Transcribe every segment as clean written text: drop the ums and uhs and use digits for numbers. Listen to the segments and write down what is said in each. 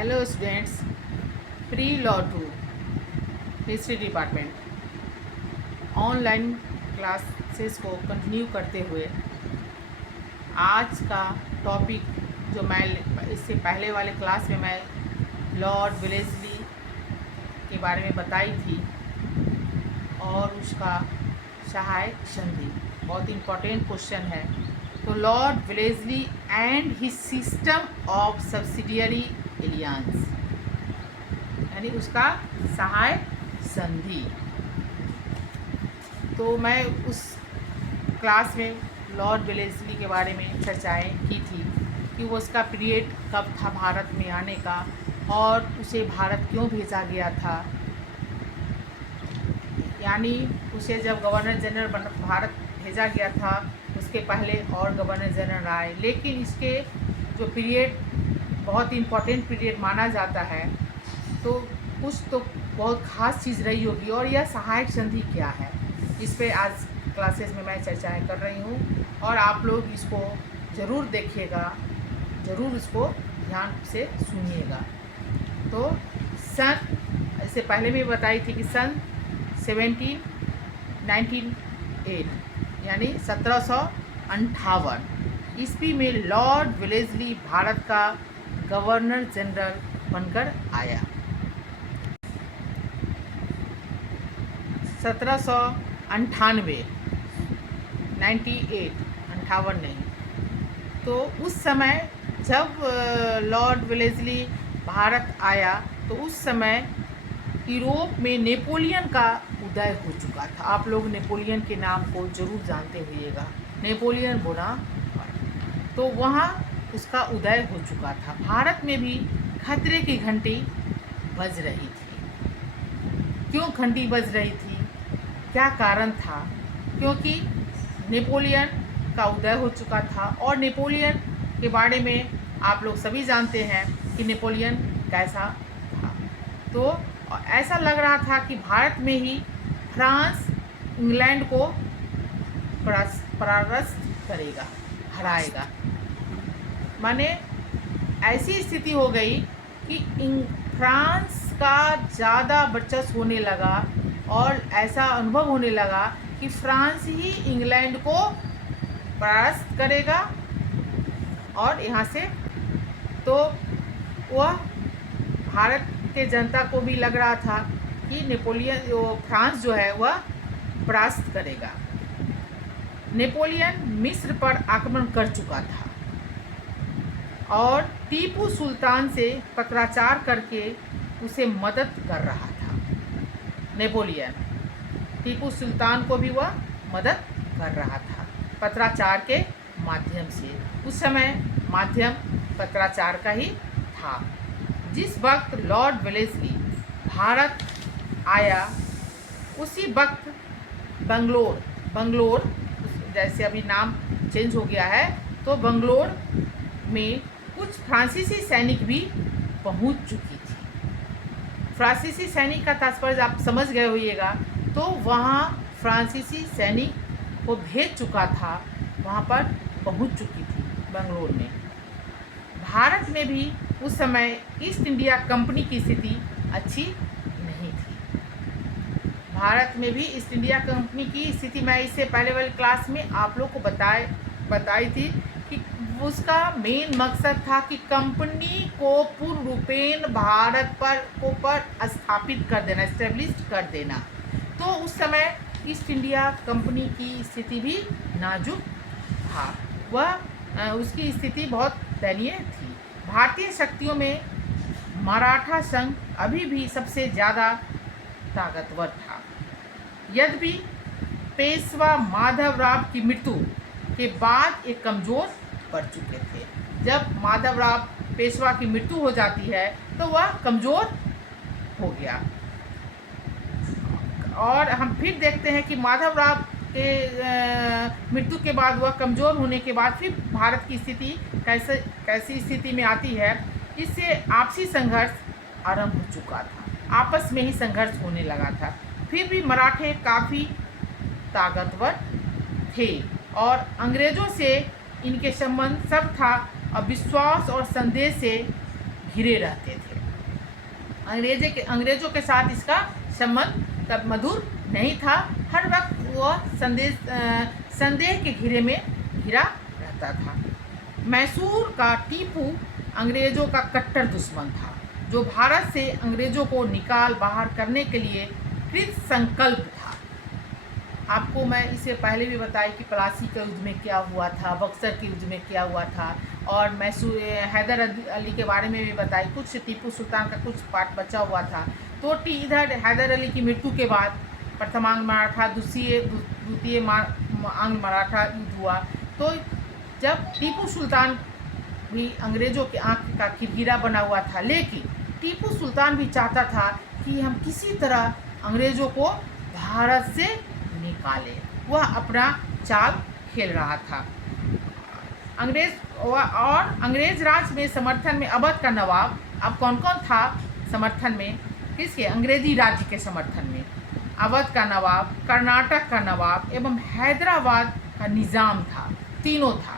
Hello students, pre law to history department online classes को continue करते हुए आज का टॉपिक जो मैं इससे पहले वाले क्लास में मैं लॉर्ड वेलेस्ली के बारे में बताई थी और उसका सहायक संधि बहुत इम्पोर्टेंट क्वेश्चन है। तो Lord Wellesley and his system of subsidiary aliens यानी उसका सहायक संधि। तो मैं उस क्लास में लॉर्ड वेलेस्ली के बारे में चर्चाएं की थी कि वो उसका पीरियड कब था भारत में आने का और उसे भारत क्यों भेजा गया था। यानी उसे जब गवर्नर जनरल भारत भेजा गया था उसके पहले और गवर्नर जनरल आए, लेकिन इसके जो पीरियड बहुत इम्पोर्टेंट पीरियड माना जाता है तो कुछ तो बहुत ख़ास चीज़ रही होगी। और यह सहायक संधि क्या है, इस पे आज क्लासेस में मैं चर्चाएं कर रही हूँ और आप लोग इसको ज़रूर देखिएगा, ज़रूर इसको ध्यान से सुनिएगा। तो सन इससे पहले भी बताई थी कि सन 1798 यानी 1758 ईस्वी में लॉर्ड वेलेस्ली भारत का गवर्नर जनरल बनकर आया। 1798 58 नहीं। तो उस समय जब लॉर्ड वेलेस्ली भारत आया तो उस समय यूरोप में नेपोलियन का उदय हो चुका था। आप लोग नेपोलियन के नाम को जरूर जानते होइएगा, नेपोलियन बोनापार्ट। तो वहाँ उसका उदय हो चुका था। भारत में भी खतरे की घंटी बज रही थी। क्यों घंटी बज रही थी, क्या कारण था? क्योंकि नेपोलियन का उदय हो चुका था और नेपोलियन के बारे में आप लोग सभी जानते हैं कि नेपोलियन कैसा था। तो ऐसा लग रहा था कि भारत में ही फ्रांस इंग्लैंड को परास्त करेगा, हराएगा। माने ऐसी स्थिति हो गई कि फ्रांस का ज़्यादा वर्चस्व होने लगा और ऐसा अनुभव होने लगा कि फ्रांस ही इंग्लैंड को परास्त करेगा। और यहाँ से तो वह भारत के जनता को भी लग रहा था कि नेपोलियन फ्रांस जो है वह परास्त करेगा। नेपोलियन मिस्र पर आक्रमण कर चुका था और टीपू सुल्तान से पत्राचार करके उसे मदद कर रहा था। नेपोलियन टीपू सुल्तान को भी वह मदद कर रहा था पत्राचार के माध्यम से। उस समय माध्यम पत्राचार का ही था। जिस वक्त लॉर्ड वेलेस्ली भारत आया उसी वक्त बंगलोर जैसे अभी नाम चेंज हो गया है, तो बंगलोर में कुछ फ्रांसीसी सैनिक भी पहुंच चुकी थी। फ्रांसीसी सैनिक का तात्पर्य आप समझ गए होइएगा। तो वहाँ फ्रांसीसी सैनिक को भेज चुका था, वहाँ पर पहुंच चुकी थी बंगलोर में। भारत में भी उस समय ईस्ट इंडिया कंपनी की स्थिति अच्छी नहीं थी। भारत में भी ईस्ट इंडिया कंपनी की स्थिति मैं इससे पहले वाली क्लास में आप लोग को बताई थी कि उसका मेन मकसद था कि कंपनी को पूर्ण रूपेण भारत पर स्थापित कर देना, एस्टेब्लिश कर देना। तो उस समय ईस्ट इंडिया कंपनी की स्थिति भी नाजुक था, वह उसकी स्थिति बहुत दयनीय थी। भारतीय शक्तियों में मराठा संघ अभी भी सबसे ज़्यादा ताकतवर था। यद्यपि पेशवा माधवराव की मृत्यु के बाद एक कमज़ोर पड़ चुके थे। जब माधवराव पेशवा की मृत्यु हो जाती है तो वह कमज़ोर हो गया। और हम फिर देखते हैं कि माधवराव के मृत्यु के बाद वह कमज़ोर होने के बाद फिर भारत की स्थिति कैसी स्थिति में आती है। इससे आपसी संघर्ष आरंभ हो चुका था, आपस में ही संघर्ष होने लगा था। फिर भी मराठे काफ़ी ताकतवर थे और अंग्रेज़ों से इनके संबंध सब था और विश्वास और संदेश से घिरे रहते थे। अंग्रेजों के साथ इसका संबंध तब मधुर नहीं था। हर वक्त वह संदेह के घेरे में घिरा रहता था। मैसूर का टीपू अंग्रेजों का कट्टर दुश्मन था, जो भारत से अंग्रेजों को निकाल बाहर करने के लिए कृत संकल्प था। आपको मैं इससे पहले भी बताई कि प्लासी के युद्ध में क्या हुआ था, बक्सर के युद्ध में क्या हुआ था, और मैसूर हैदर अली के बारे में भी बताई। कुछ टीपू सुल्तान का कुछ पार्ट बचा हुआ था। तो इधर हैदर अली की मृत्यु के बाद प्रथमांग मराठा, द्वितीय अंग मराठा युद्ध हुआ। तो जब टीपू सुल्तान भी अंग्रेजों के आंख का किरकिरा बना हुआ था, लेकिन टीपू सुल्तान भी चाहता था कि हम किसी तरह अंग्रेजों को भारत से निकाले। वह अपना चाल खेल रहा था। अंग्रेज राज में समर्थन में अवध का नवाब, अब कौन कौन था समर्थन में, किसके? अंग्रेजी राज्य के समर्थन में अवध का नवाब, कर्नाटक का नवाब एवं हैदराबाद का निज़ाम था। तीनों था,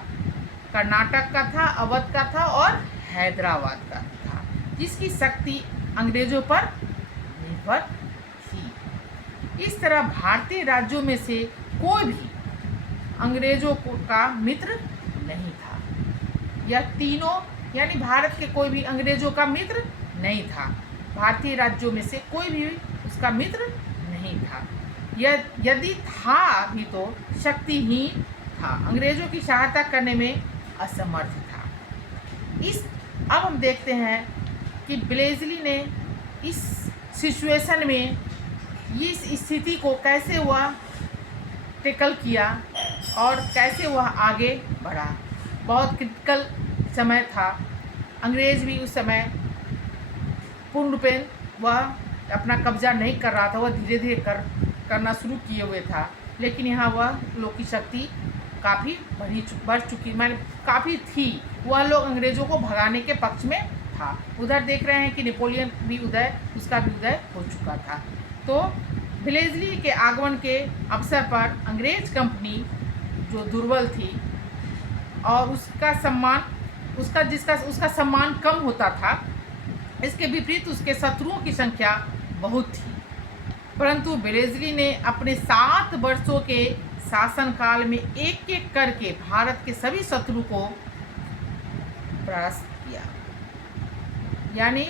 कर्नाटक का था, अवध का था और हैदराबाद का था, जिसकी शक्ति अंग्रेजों पर निर्भर थी। इस तरह भारतीय राज्यों में से कोई भी अंग्रेजों का मित्र नहीं था। यह तीनों यानी भारत के कोई भी अंग्रेजों का मित्र नहीं था। भारतीय राज्यों में से कोई भी उसका मित्र नहीं था। यदि था भी तो शक्तिहीन था, अंग्रेजों की सहायता करने में असमर्थ था। अब हम देखते हैं कि ब्लेजली ने इस सिचुएशन में इस स्थिति को कैसे वह टैकल किया और कैसे वह आगे बढ़ा। बहुत क्रिटिकल समय था। अंग्रेज भी उस समय पूर्ण रूपेण वह अपना कब्जा नहीं कर रहा था, वह धीरे धीरे करना शुरू किए हुए था। लेकिन यहाँ वह लोग की शक्ति काफ़ी बढ़ चुकी, मैंने काफ़ी थी। वह लोग अंग्रेज़ों को भगाने के पक्ष में था। उधर देख रहे हैं कि नेपोलियन भी उसका भी उदय हो चुका था। तो ब्लेजली के आगमन के अवसर पर अंग्रेज कंपनी जो दुर्बल थी और उसका सम्मान कम होता था, इसके विपरीत उसके शत्रुओं की संख्या बहुत थी। परंतु ब्लेजली ने अपने 7 वर्षों के शासनकाल में एक एक करके भारत के सभी शत्रु को परास्त किया। यानी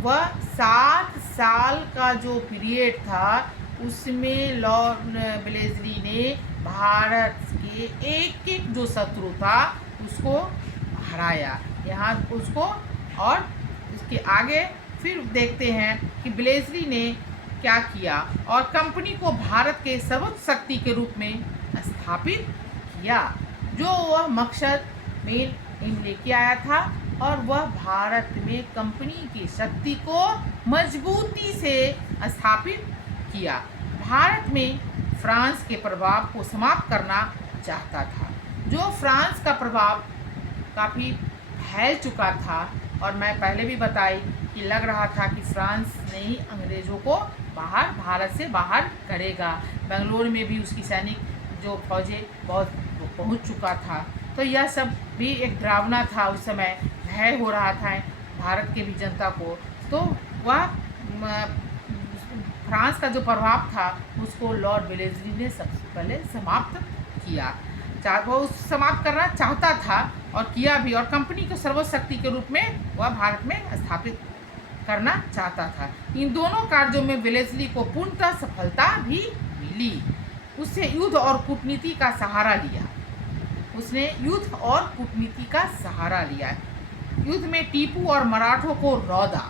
वह 7 साल का जो पीरियड था उसमें लॉर्ड ब्लेजली ने भारत के एक एक जो शत्रु था उसको हराया। यहाँ उसको, और इसके आगे फिर देखते हैं कि ब्लेजली ने क्या किया और कंपनी को भारत के सर्वोच्च शक्ति के रूप में स्थापित किया, जो वह मकसद में लेके आया था। और वह भारत में कंपनी की शक्ति को मजबूती से स्थापित किया। भारत में फ्रांस के प्रभाव को समाप्त करना चाहता था, जो फ्रांस का प्रभाव काफ़ी फैल चुका था। और मैं पहले भी बताई कि लग रहा था कि फ्रांस ने ही अंग्रेज़ों को भारत से बाहर करेगा। बेंगलोर में भी उसकी सैनिक जो फौजें बहुत पहुंच चुका था। तो यह सब भी एक डरावना था। उस समय भय हो रहा था भारत के भी जनता को। तो वह फ्रांस का जो प्रभाव था उसको लॉर्ड ब्लेजली ने सबसे पहले समाप्त किया। वो समाप्त करना चाहता था और किया भी, और कंपनी को सर्वोच्च शक्ति के रूप में वह भारत में स्थापित करना चाहता था। इन दोनों कार्यों में ब्लेजली को पूर्णतः सफलता भी मिली। उसने युद्ध और कूटनीति का सहारा लिया। युद्ध में टीपू और मराठों को रौदा।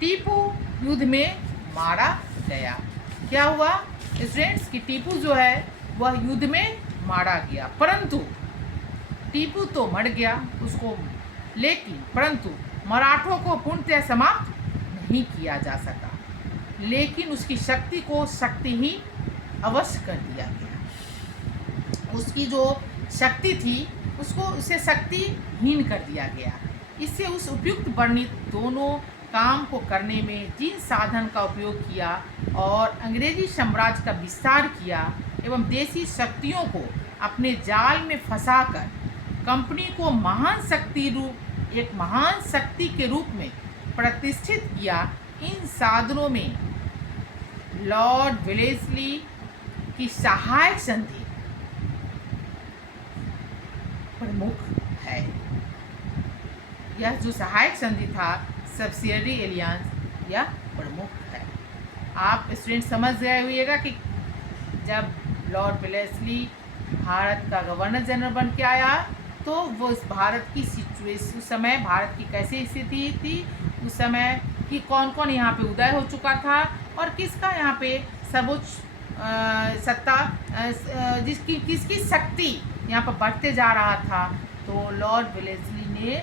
टीपू युद्ध में मारा गया। क्या हुआ स्टूडेंट्स कि टीपू जो है वह युद्ध में मारा गया, परंतु टीपू तो मर गया परंतु मराठों को पूर्णतः समाप्त नहीं किया जा सका। लेकिन उसकी शक्ति को शक्तिहीन अवश्य कर दिया गया। उसकी जो शक्ति थी उसे शक्तिहीन कर दिया गया। इससे उस उपयुक्त वर्णित दोनों काम को करने में जिन साधन का उपयोग किया और अंग्रेजी साम्राज्य का विस्तार किया एवं देशी शक्तियों को अपने जाल में फंसाकर कंपनी को एक महान शक्ति के रूप में प्रतिष्ठित किया। इन साधनों में लॉर्ड वेलेस्ली की सहायक संधि प्रमुख है। यह जो सहायक संधि था, सब्सिडियरी एलियंस, यह प्रमुख है। आप स्टूडेंट समझ गए होइएगा कि जब लॉर्ड वेलेस्ली भारत का गवर्नर जनरल बन के आया तो वो इस भारत की सिचुएशन, उस समय भारत की कैसी स्थिति थी, उस समय कि कौन कौन यहाँ पे उदय हो चुका था और किसका यहाँ पे सर्वोच्च सत्ता, किसकी शक्ति यहाँ पर बढ़ते जा रहा था। तो लॉर्ड वेलेस्ली ने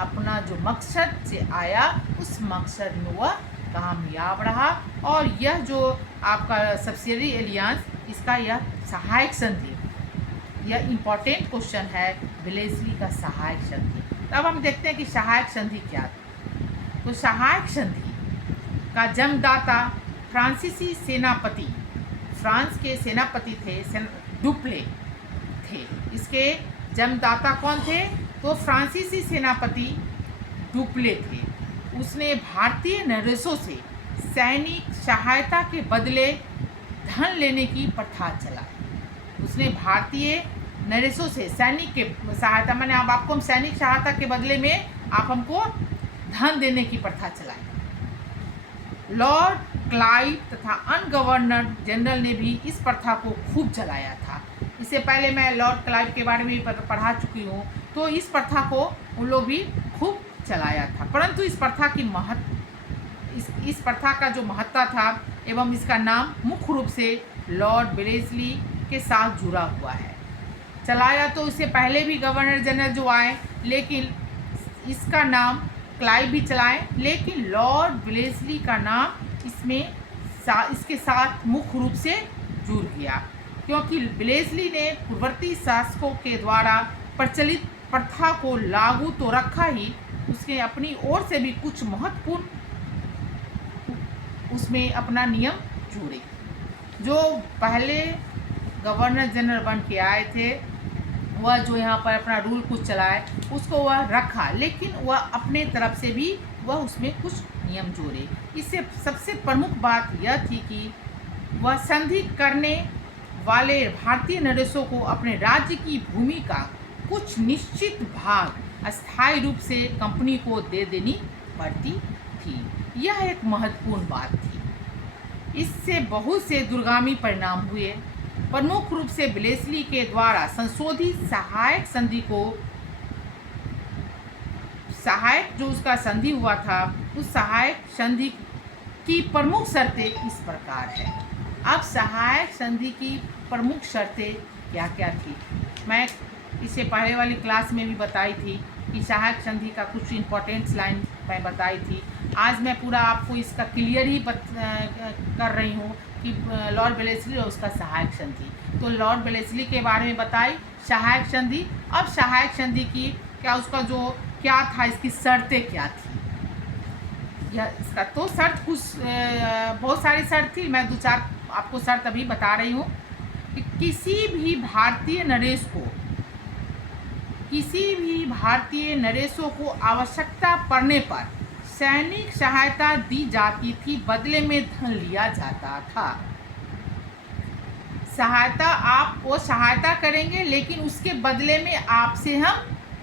अपना जो मकसद से आया उस मकसद में वह कामयाब रहा। और यह जो आपका सब्सिडियरी एलियंस, इसका यह सहायक संधि, यह इम्पॉर्टेंट क्वेश्चन है, वेलेस्ली का सहायक संधि। अब हम देखते हैं कि सहायक संधि क्या थी। तो सहायक संधि का जन्मदाता फ्रांसीसी सेनापति, फ्रांस के सेनापति थे, डुप्ले थे। इसके जन्मदाता कौन थे? तो फ्रांसीसी सेनापति डुप्ले थे। उसने भारतीय नरेशों से सैनिक सहायता के बदले धन लेने की प्रथा चलाई। उसने भारतीय नरेशों से सैनिक के सहायता, माने अब आपको हम सैनिक सहायता के बदले में आप हमको धन देने की प्रथा चलाई। लॉर्ड क्लाइव तथा अन्य गवर्नर जनरल ने भी इस प्रथा को खूब चलाया था। इससे पहले मैं लॉर्ड क्लाइव के बारे में भी पढ़ा चुकी हूँ। तो इस प्रथा को उन लोग भी खूब चलाया था, परंतु इस प्रथा की इस प्रथा का जो महत्ता था एवं इसका नाम मुख्य रूप से लॉर्ड वेलेस्ली के साथ जुड़ा हुआ है। चलाया तो इससे पहले भी गवर्नर जनरल जो आए, लेकिन इसका नाम क्लाइव भी चलाए, लेकिन लॉर्ड वेलेस्ली का नाम इसके साथ मुख्य रूप से जुड़ गया, क्योंकि वेलेस्ली ने पूर्ववर्ती शासकों के द्वारा प्रचलित प्रथा को लागू तो रखा ही, उसने अपनी ओर से भी कुछ महत्वपूर्ण उसमें अपना नियम जोड़े। जो पहले गवर्नर जनरल बन के आए थे, वह जो यहाँ पर अपना रूल कुछ चलाए उसको वह रखा, लेकिन वह अपने तरफ से भी वह उसमें कुछ नियम जोड़े। इससे सबसे प्रमुख बात यह थी कि वह संधि करने वाले भारतीय नरेशों को अपने राज्य की भूमि का कुछ निश्चित भाग अस्थायी रूप से कंपनी को दे देनी पड़ती थी। यह एक महत्वपूर्ण बात थी। इससे बहुत से दूरगामी परिणाम हुए। प्रमुख रूप से वेलेस्ली के द्वारा संशोधित सहायक संधि को, सहायक जो उसका संधि हुआ था, उस सहायक संधि की प्रमुख शर्तें इस प्रकार है। अब सहायक संधि की प्रमुख शर्तें क्या क्या थी, मैं इससे पहले वाली क्लास में भी बताई थी कि सहायक संधि का कुछ इम्पोर्टेंट लाइन मैं बताई थी। आज मैं पूरा आपको इसका क्लियर ही कर रही हूँ कि लॉर्ड वेलेस्ली और उसका सहायक संधि। तो लॉर्ड वेलेस्ली के बारे में बताई सहायक संधि। अब सहायक संधि की क्या, उसका जो क्या था, इसकी शर्तें क्या थी, यह इसका तो शर्त कुछ बहुत सारी शर्त थी, मैं 2-4 आपको शर्त अभी बता रही हूँ कि किसी भी भारतीय नरेशों को आवश्यकता पड़ने पर सैनिक सहायता दी जाती थी, बदले में धन लिया जाता था। सहायता, आप वो सहायता करेंगे लेकिन उसके बदले में आपसे हम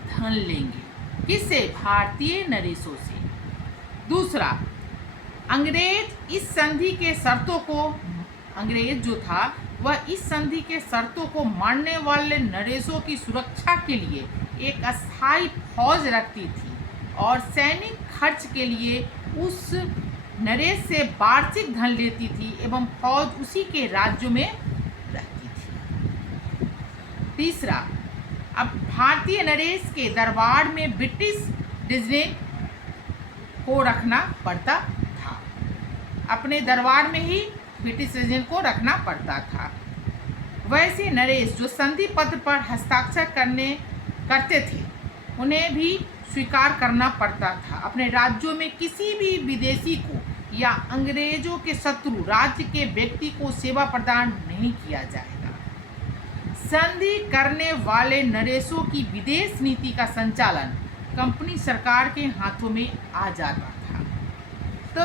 धन लेंगे। किससे? भारतीय नरेशों से। दूसरा, अंग्रेज इस संधि के शर्तों को, अंग्रेज जो था वह इस संधि के शर्तों को मानने वाले नरेशों की सुरक्षा के लिए एक अस्थायी फौज रखती थी और सैनिक खर्च के लिए उस नरेश से वार्षिक धन लेती थी एवं फौज उसी के राज्यों में रहती थी। तीसरा, अब भारतीय नरेश के दरबार में ब्रिटिश डिजनेट को रखना पड़ता था, अपने दरबार में ही ब्रिटिश रेजिडेंट को रखना पड़ता था। वैसे नरेश जो संधि पत्र पर हस्ताक्षर करते थे, उन्हें भी स्वीकार करना पड़ता था। अपने राज्यों में किसी भी विदेशी को या अंग्रेजों के शत्रु राज्य के व्यक्ति को सेवा प्रदान नहीं किया जाएगा। संधि करने वाले नरेशों की विदेश नीति का संचालन कंपनी सरकार के हाथों में आ जाता था। तो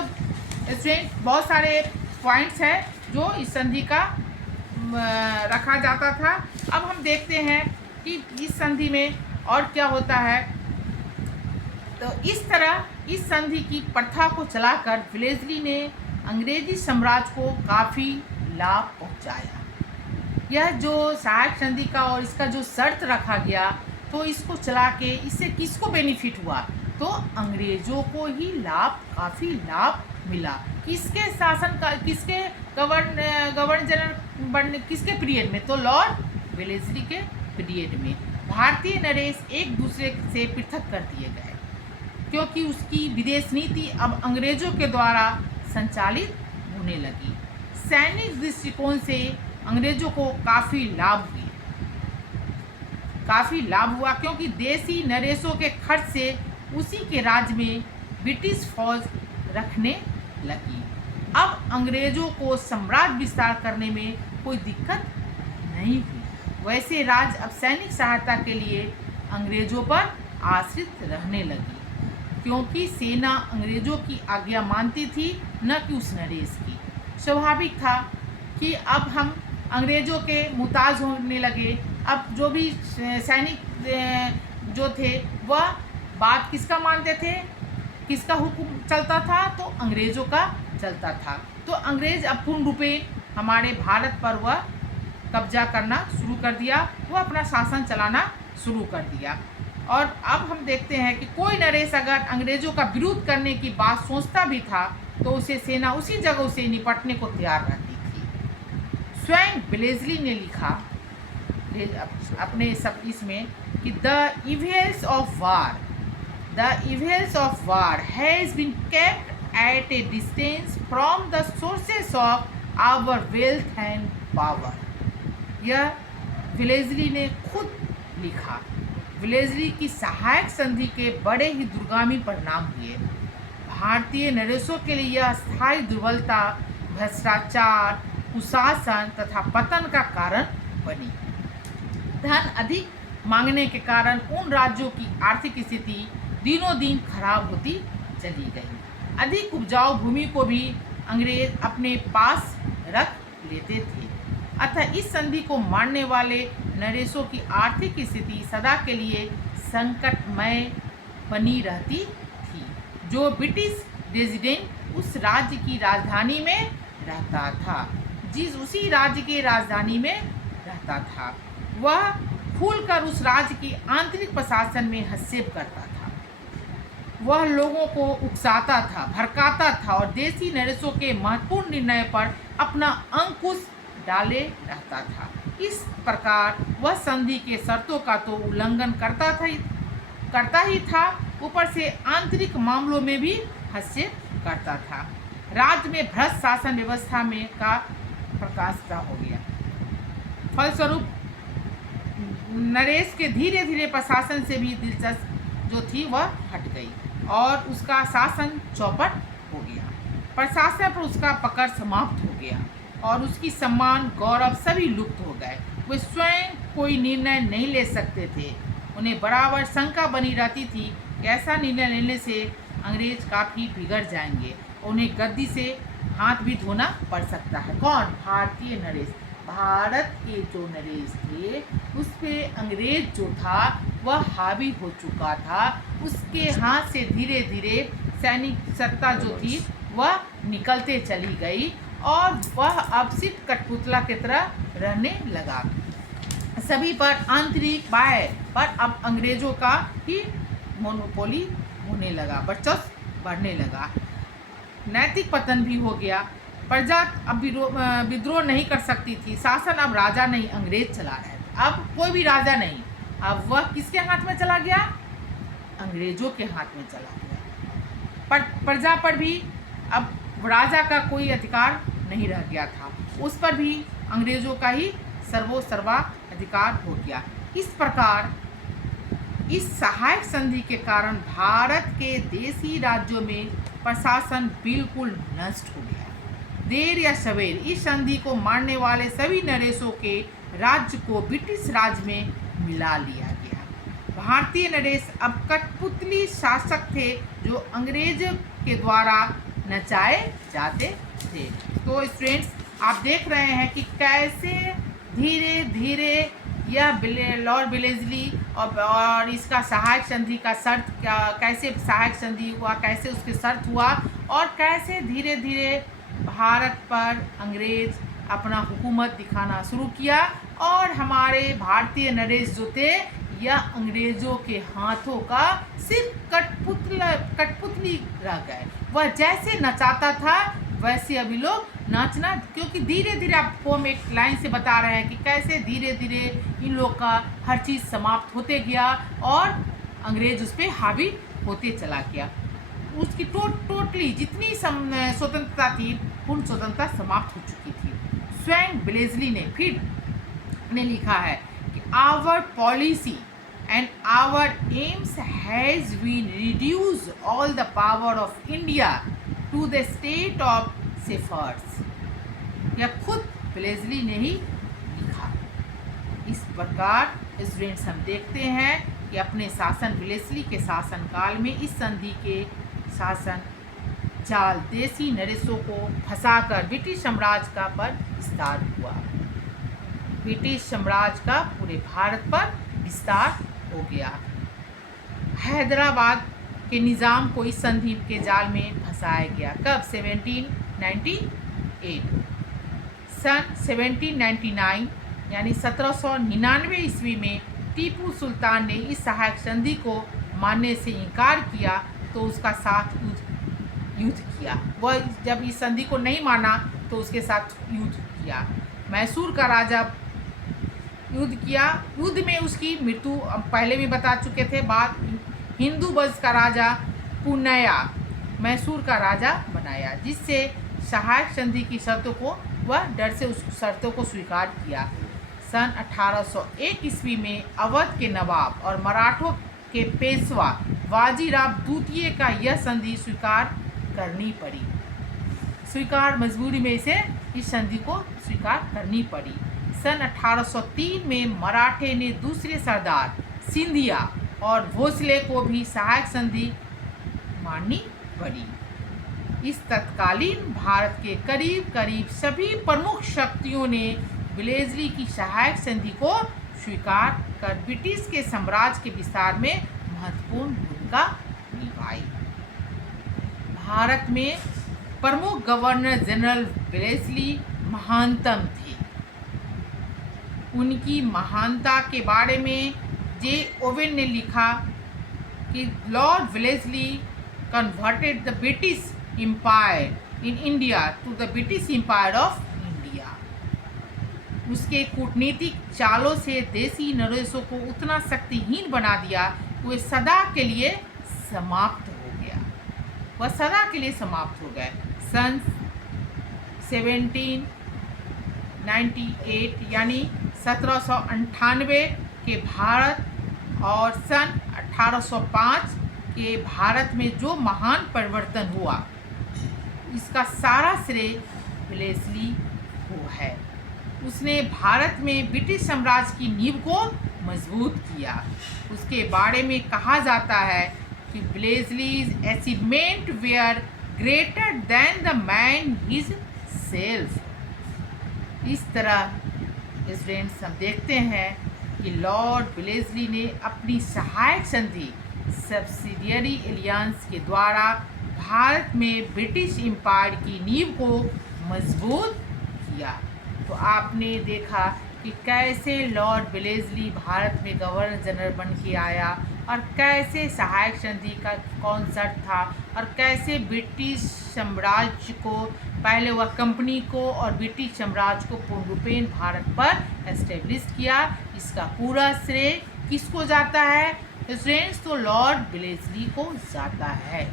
इसमें बहुत सारे पॉइंट्स हैं जो इस संधि का रखा जाता था। अब हम देखते हैं कि इस संधि में और क्या होता है। तो इस तरह इस संधि की प्रथा को चलाकर वेलेस्ली ने अंग्रेजी साम्राज्य को काफ़ी लाभ पहुंचाया। यह जो सहायक संधि का और इसका जो शर्त रखा गया, तो इसको चला के इससे किसको बेनिफिट हुआ, तो अंग्रेजों को ही काफ़ी लाभ मिला। किसके शासन का, किसके गवर्नर जनरल बनने, किसके पीरियड में, तो लॉर्ड वेलेस्ली के पीरियड में भारतीय नरेश एक दूसरे से पृथक कर दिए गए, क्योंकि उसकी विदेश नीति अब अंग्रेजों के द्वारा संचालित होने लगी। सैनिक दृष्टिकोण से अंग्रेजों को काफ़ी लाभ हुआ, क्योंकि देसी नरेशों के खर्च से उसी के राज्य में ब्रिटिश फौज रखने लगी। अब अंग्रेजों को साम्राज्य विस्तार करने में कोई दिक्कत नहीं हुई। वैसे राज्य अब सैनिक सहायता के लिए अंग्रेजों पर आश्रित रहने लगी, क्योंकि सेना अंग्रेजों की आज्ञा मानती थी, न कि उस नरेश की। स्वाभाविक था कि अब हम अंग्रेजों के मुताज होने लगे। अब जो भी सैनिक जो थे वह बात किसका मानते थे, किसका हुक्म चलता था, तो अंग्रेजों का चलता था। तो अंग्रेज अब पूर्ण रूपे हमारे भारत पर वह कब्जा करना शुरू कर दिया, वह अपना शासन चलाना शुरू कर दिया। और अब हम देखते हैं कि कोई नरेश अगर अंग्रेजों का विरोध करने की बात सोचता भी था, तो उसे सेना उसी जगह से निपटने को तैयार रहती थी। स्वयं वेलेस्ली ने लिखा अपने सब इसमें कि the evils of war has been kept at a distance from the sources of our wealth and power. यह वेलेस्ली ने खुद लिखा। वेलेस्ली की सहायक संधि के बड़े ही दूरगामी परिणाम हुए। भारतीय नरेशों के लिए यह स्थायी दुर्बलता, भ्रष्टाचार, कुशासन तथा पतन का कारण बनी। धन अधिक मांगने के कारण उन राज्यों की आर्थिक स्थिति दिनों दिन खराब होती चली गई। अधिक उपजाऊ भूमि को भी अंग्रेज अपने पास रख लेते थे। अतः इस संधि को मानने वाले नरेशों की आर्थिक स्थिति सदा के लिए संकटमय बनी रहती थी। जो ब्रिटिश रेजिडेंट उस राज्य की राजधानी में रहता था, उसी राज्य के राजधानी में रहता था, वह खुलकर उस राज्य के आंतरिक प्रशासन में हस्तक्षेप करता था। वह लोगों को उकसाता था, भड़काता था और देसी नरेशों के महत्वपूर्ण निर्णय पर अपना अंकुश डाले रहता था। इस प्रकार वह संधि के शर्तों का तो उल्लंघन करता ही था, ऊपर से आंतरिक मामलों में भी हस्तक्षेप करता था। राज्य में भ्रष्ट शासन व्यवस्था में का प्रकाश हो गया। फलस्वरूप नरेश के धीरे धीरे प्रशासन से भी दिलचस्प जो थी वह हट गई और उसका शासन चौपट हो गया। प्रशासन पर उसका पकड़ समाप्त हो गया और उसकी सम्मान, गौरव सभी लुप्त हो गए। वे स्वयं कोई निर्णय नहीं ले सकते थे। उन्हें बराबर शंका बनी रहती थी कि ऐसा निर्णय लेने से अंग्रेज काफ़ी बिगड़ जाएंगे, उन्हें गद्दी से हाथ भी धोना पड़ सकता है। कौन? भारतीय नरेश। भारत के जो नरेश थे उस पर अंग्रेज जो था वह हावी हो चुका था। उसके हाथ से धीरे धीरे सैनिक सत्ता जो थी वह निकलते चली गई और वह अब सिर्फ कठपुतला की तरह रहने लगा। सभी पर आंतरिक बाह्य पर अब अंग्रेजों का ही मोनोपोली होने लगा, वर्चस्व बढ़ने लगा। नैतिक पतन भी हो गया। प्रजा अब विद्रोह नहीं कर सकती थी। शासन अब राजा नहीं अंग्रेज चला रहे थे। अब कोई भी राजा नहीं, अब वह किसके हाथ में चला गया? अंग्रेजों के हाथ में चला गया। पर प्रजा पर भी अब राजा का कोई अधिकार नहीं रह गया था, उस पर भी अंग्रेजों का ही सर्वा अधिकार हो गया। इस प्रकार इस सहायक संधि के कारण भारत के देशी राज्यों में प्रशासन बिल्कुल नष्ट हो गया। देर या सवेर इस संधि को मानने वाले सभी नरेशों के राज्य को ब्रिटिश राज में मिला लिया गया। भारतीय नरेश अब कठपुतली शासक थे जो अंग्रेज के द्वारा नचाए जाते थे। तो स्टूडेंट्स, आप देख रहे हैं कि कैसे धीरे धीरे यह लॉर्ड वेलेस्ली और इसका सहायक संधि का शर्त क्या, कैसे सहायक संधि हुआ, कैसे उसके शर्त हुआ, और कैसे धीरे धीरे भारत पर अंग्रेज अपना हुकूमत दिखाना शुरू किया और हमारे भारतीय नरेश जो थे यह अंग्रेजों के हाथों का सिर्फ कठपुतली रह गए। वह जैसे नचाता था वैसे अभी लोग नाचना, क्योंकि धीरे धीरे आपको हम एक लाइन से बता रहे हैं कि कैसे धीरे धीरे इन लोग का हर चीज़ समाप्त होते गया और अंग्रेज उस पर हावी होते चला गया। उसकी टोटली जितनी स्वतंत्रता थी पूर्ण स्वतंत्रता समाप्त हो चुकी थी। स्वयं वेलेस्ली ने फिर ने लिखा है कि our policy and our aims has been reduce all the power of India to the state of shepherds। यह खुद वेलेस्ली ने ही लिखा। इस प्रकार स्टूडेंट्स हम देखते हैं कि अपने शासन वेलेस्ली के शासनकाल में इस संधि के शासन जाल देसी नरेशों को फंसाकर ब्रिटिश साम्राज्य का पर विस्तार हुआ। ब्रिटिश साम्राज्य का पूरे भारत पर विस्तार हो गया। हैदराबाद के निज़ाम को इस संधि के जाल में फंसाया गया। कब? 1798। सन 1799 यानी 1799 ईस्वी में टीपू सुल्तान ने इस सहायक संधि को मानने से इनकार किया तो उसका साथ युद्ध किया। वह जब इस संधि को नहीं माना तो उसके साथ युद्ध किया। मैसूर का राजा युद्ध किया। युद्ध में उसकी मृत्यु पहले भी बता चुके थे। बाद हिंदू वंश का राजा पुनया मैसूर का राजा बनाया, जिससे सहायक संधि की शर्तों को वह डर से उस शर्तों को स्वीकार किया। सन 1801 ईस्वी में अवध के नवाब और मराठों के पेशवा बाजीराव द्वितीय का यह संधि स्वीकार करनी पड़ी। मजबूरी में इसे इस संधि को स्वीकार करनी पड़ी। सन 1803 में मराठे ने दूसरे सरदार सिंधिया और भोसले को भी सहायक संधि माननी पड़ी। इस तत्कालीन भारत के करीब करीब सभी प्रमुख शक्तियों ने वेलेस्ली की सहायक संधि को स्वीकार कर ब्रिटिश के साम्राज्य के विस्तार में महत्वपूर्ण भूमिका निभाई। भारत में प्रमुख गवर्नर जनरल वेलेस्ली महानतम थे। उनकी महानता के बारे में जे ओवेन ने लिखा कि Lord Wellesley converted the British empire in India to the British empire of India. उसके कूटनीतिक चालों से देसी नरेशों को उतना शक्तिहीन बना दिया कि वह सदा के लिए समाप्त हो गया। वह सदा के लिए समाप्त हो गए। सन 1798 यानी 1798 के भारत और सन 1805 के भारत में जो महान परिवर्तन हुआ, इसका सारा श्रेय वेलेस्ली को है। उसने भारत में ब्रिटिश साम्राज्य की नींव को मजबूत किया। उसके बारे में कहा जाता है कि Wellesley's achievement were greater than the man himself. इस तरह स्टूडेंट्स हम देखते हैं कि लॉर्ड वेलेस्ली ने अपनी सहायक संधि सब्सिडियरी एलियंस के द्वारा भारत में ब्रिटिश एम्पायर की नींव को मजबूत किया। तो आपने देखा कि कैसे लॉर्ड वेलेस्ली भारत में गवर्नर जनरल बन के आया और कैसे सहायक संधि का कॉन्सेप्ट था और कैसे ब्रिटिश साम्राज्य को, पहले वह कंपनी को और ब्रिटिश साम्राज्य को पूर्ण रूपेण भारत पर एस्टेब्लिश किया। इसका पूरा श्रेय किसको जाता है स्टूडेंट्स? तो लॉर्ड वेलेस्ली को जाता है।